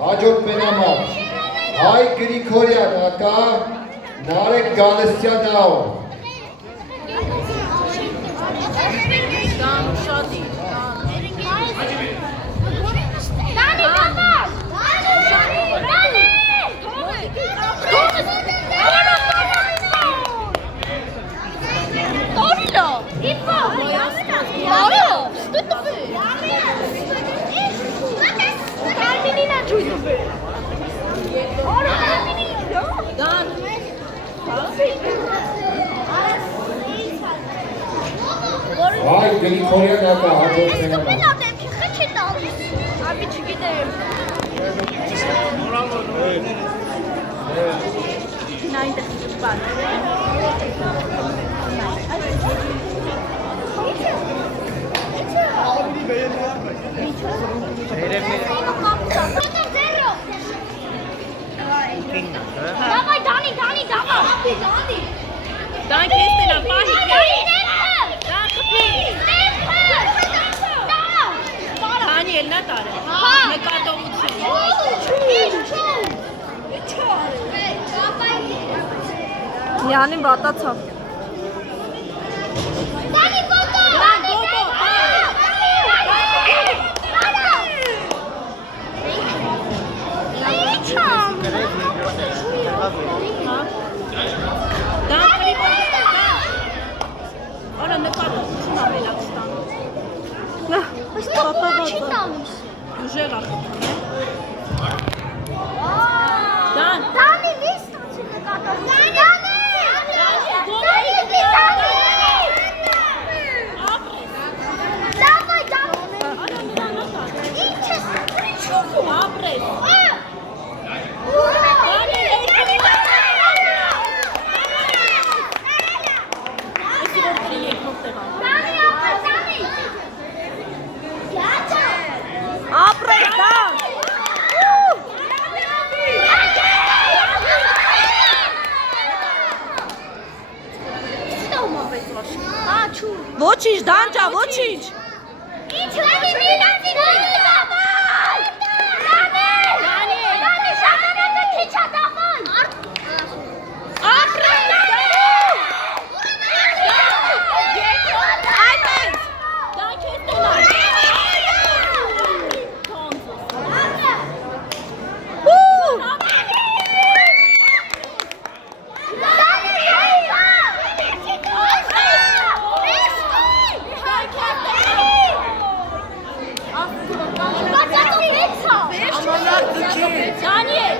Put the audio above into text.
Հաջորդ մենամար, Հայ Գրիգորյան ակա, Նարեկ Գալստյանավ։ Հայ Գրիգորյան ակա, հաջորդ մենամար։ Abi çekildim. Nerede ben? Давай, Dani, давай. Dan kestin afahi. Dan kapi. Dani eline tare. Ne kadar uçuyor. Yani բատացավ։ Dani, go. Dan kapi bana. Ora ne kadar uçuyor Belastan. Уже рахат. Dan. Dani, ne istiyorsun kadar? Dani. Давай. Ոչինչ, դանջա, ոչինչ։ Ինչ լավի давай! Dani, ժամանակը քիչ է դավան։ Dan kestin lan. Daniel,